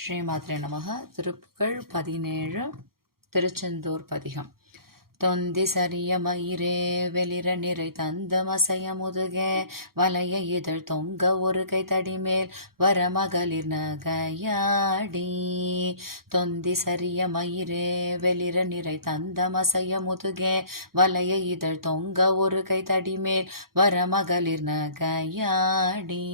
ஸ்ரீமாத்ரே நமக. திருப்புகழ் பதினேழு திருச்செந்தூர் பதிகம். தொந்தி சரிய மயிரே வெளிர நிறை தந்த மசைய முதுகே வலைய இதழ் தொங்க ஒரு கை தடிமேல் வர மகளிர் நகையாடி. தொந்தி சரிய மயிரே வெளிர நிறை தந்த மசைய முதுகே வலைய இதழ் தொங்க ஒரு கை தடிமேல் வர மகளிர் நகையாடி.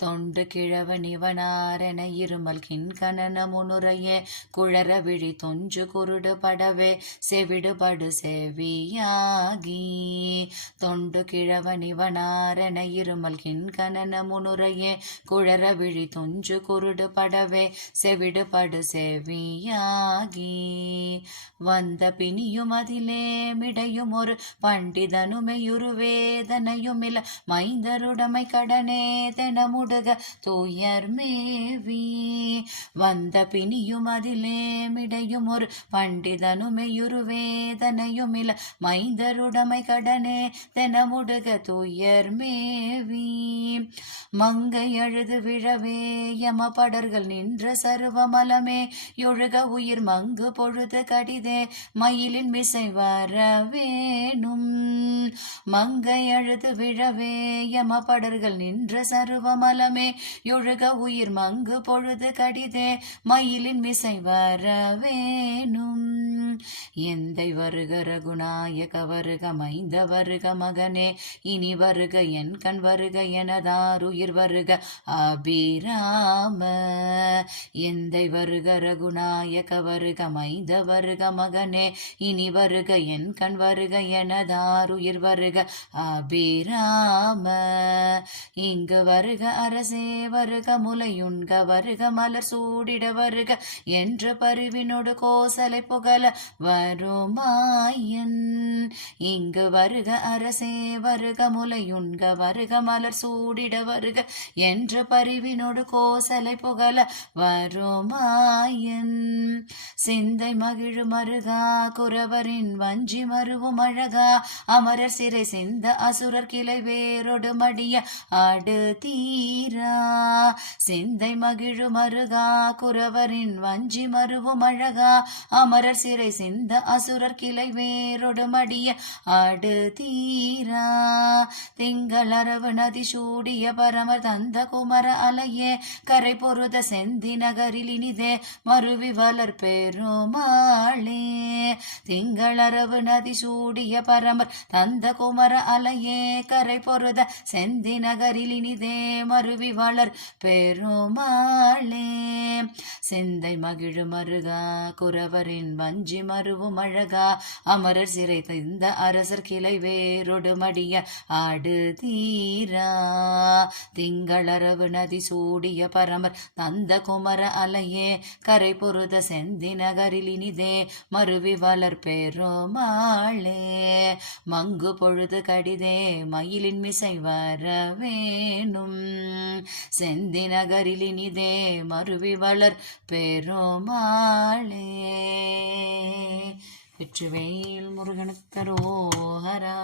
தொண்டு கிழவனிவனாரென இருமல் கிண்கணன முனுரையே. குழற விழி தொஞ்சு குருடு படவே செவிடுபடு செவியாகி. தொண்டு கிழவனிவனாரென இருமல் கிண்கணன முனுரையே. குழற விழி தொஞ்சு குருடு படவே செவிடுபடு செவியாகி. வந்த பிணியும் அதிலே மிடையும் ஒரு பண்டிதனுமையுருவேதனையுமில மைந்தருடமை கடனே தெனமுடுக தூயர் மேவி. வந்த பிணியும் அதிலே மிடையும் ஒரு பண்டிதனுமையுருவேதனையுமில மைந்தருடமை கடனே தெனமுடுக தூயர் மேவி. மங்கை அழுது விழவே யம படர்கள் நின்ற சருவமலமே எழுக உயிர் மங்கு பொழுது கடிதே மயிலின் மிசை வரவேணும். மங்கை அழுது விழவே யமபடர்கள் நின்ற சருவமலமே. எழுக உயிர் மங்கு பொழுது கடிதே. மயிலின் மிசை வரவேணும். எந்தை வருக ரகுநாயக வருக மைந்த வருக மகனே. இனி வருக என் கண் வருக எனதாருயிர் வருக அபிராம. எந்தை வருக ரகுநாயக வருக மைந்த வருக மகனே. இனி வருக என் கண் வருக எனதாருயிர் வருக அபிராம. இங்கு வருக அரசே வருக முலையுண்க வருக மலர் சூடிட வருக என்ற பருவினோடு கோசலை புகழ வருமாயன். இங்கு வருக அரசே வருக முலையுண்க வருக மலர் சூடிட வருக என்ற பரிவினோடு கோசலை புகழ வருமாயன். சிந்தை மகிழு மருகா குறவரின் வஞ்சி மருவும் அழகா. அமரர் சிறை சிந்த அசுரர் கிளை வேரோடு மடிய ஆடு தீரா. சிந்தை மகிழு மருகா குறவரின் வஞ்சி மருவும் அழகா. அமரர் சிறை சிந்த அசுரர் கிளை வேரோடு மடிய ஆடு தீரா. திங்களரவு நதி சூடிய பரமர் தந்த குமர அலையே. கரை பொருத செந்தி நகரில் இனிதே மருவி வளர் பெருமாளே. திங்களரவு நதி சூடிய பரமர் தந்த குமர அலையே கரை பொருத செந்தி நகரில் இனிதே மருவி வளர் பெருமாளே. செந்தை மகிழு மருகா குறவரின் வஞ்சி மருவும் அழகா அமரர் சிறை இந்த அரசர் கிளை வேரொடு மடிய ஆடு தீரா. திங்களரவு நதி சூடிய பரமர் தந்த குமர அலையே கரை பொருத செந்தி நகரில் இனிதே மருவி வளர் பெருமாளே. மங்கு பொழுது கடிதே மயிலின் மிசை வர வேணும். செந்தி நகரில் இனிதே மருவி வளர் பெருமாளே. வெற்றுவேல் முருகனுக்கரோஹரா